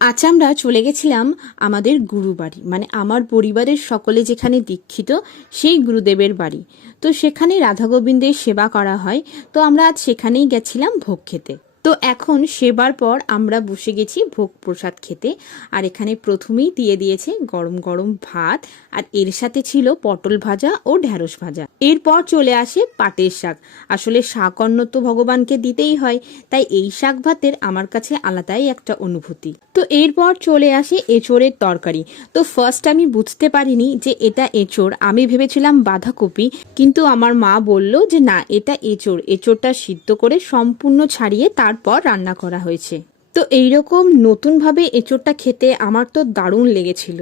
আজ আমরা চলে গেছিলাম আমাদের গুরুবাড়ি, মানে আমার পরিবারের সকলে যেখানে দীক্ষিত সেই গুরুদেবের বাড়ি। তো সেখানে রাধা গোবিন্দের সেবা করা হয়। তো আমরা আজ সেখানেই গেছিলাম ভোগ খেতে। তো এখন সেবার পর আমরা বসে গেছি ভোগ প্রসাদ খেতে। আর এখানে প্রথমেই দিয়ে দিয়েছে গরম গরম ভাত, আর এর সাথে ছিল পটল ভাজা ও ঢ্যাঁড়স ভাজা। এরপর চলে আসে পাটের শাক। আসলে শাক অন্ন তো ভগবানকে দিতেই হয়, তাই এই শাক ভাতের আমার কাছে আলাদাই একটা অনুভূতি। তো এরপর চলে আসে এঁচোড়ের তরকারি। তো ফার্স্ট আমি বুঝতে পারিনি যে এটা এঁচোড়, আমি ভেবেছিলাম বাঁধাকপি, কিন্তু আমার মা বলল যে না, এটা এঁচোড়। এঁচোড়টা সিদ্ধ করে সম্পূর্ণ ছাড়িয়ে তারপর রান্না করা হয়েছে। তো এইরকম নতুনভাবে এঁচোড়টা খেতে আমার তো দারুণ লেগেছিল।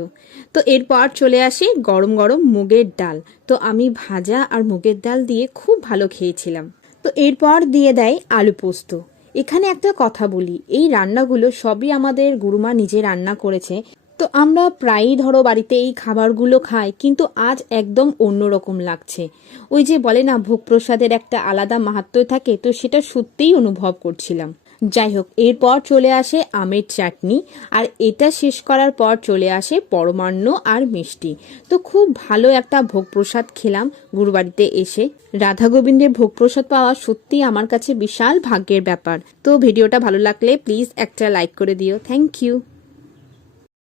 তো এরপর চলে আসে গরম গরম মুগের ডাল। তো আমি ভাজা আর মুগের ডাল দিয়ে খুব ভালো খেয়েছিলাম। তো এরপর দিয়ে দেয় আলু পোস্ত। এখানে একটা কথা বলি, এই রান্নাগুলো সবই আমাদের গুরুমা নিজে রান্না করেছে। তো আমরা প্রায়ই ধরো বাড়িতে এই খাবারগুলো খাই, কিন্তু আজ একদম অন্যরকম লাগছে। ওই যে বলে না, ভোগ প্রসাদের একটা আলাদা মাহাত্ম্য থাকে, তো সেটা সত্যিই অনুভব করছিলাম। যাই হোক, এরপর চলে আসে আমের চাটনি, আর এটা শেষ করার পর চলে আসে পরমান্ন আর মিষ্টি। তো খুব ভালো একটা ভোগ প্রসাদ খেলাম গুরুবাড়িতে এসে। রাধা গোবিন্দের ভোগ প্রসাদ পাওয়া সত্যি আমার কাছে বিশাল ভাগ্যের ব্যাপার। তো ভিডিওটা ভালো লাগলে প্লিজ একটা লাইক করে দিও। Thank you.